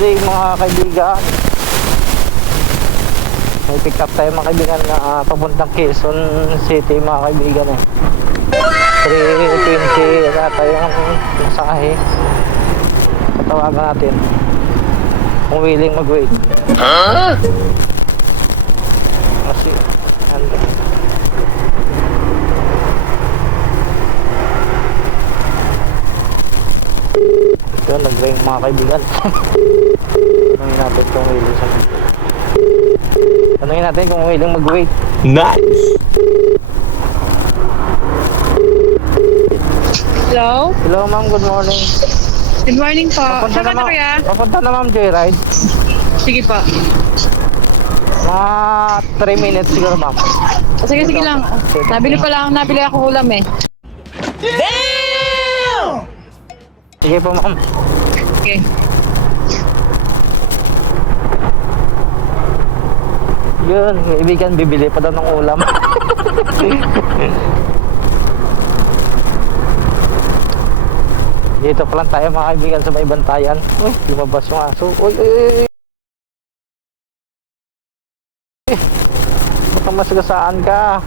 Tuesday mga kaibigan. May pick up tayo mga kaibigan na papuntang Quezon City mga kaibigan eh. 3:20 na tayo ang masahe. Patawagan natin kung willing mag-wait. Kasi ano, ito nag-ring mga kaibigan. Tanungin natin kung willing sa tanungin natin kung willing mag-wait. Nice! Hello? Hello ma'am, good morning. Good morning po. Saan ka na kaya? Papunta na ma'am Joyride. Sige po. Mga 3 minutes siguro ma'am. Sige, sige lang. Nabili ako ulam eh. Sige po ma'am. Okay. Yun, kaibigan, bibili pa daw ng ulam. Dito pa lang tayo mga kaibigan sa may bantayan. Uy, lumabas yung aso. Uy, uy, uy, uy. Baka masagasaan ka.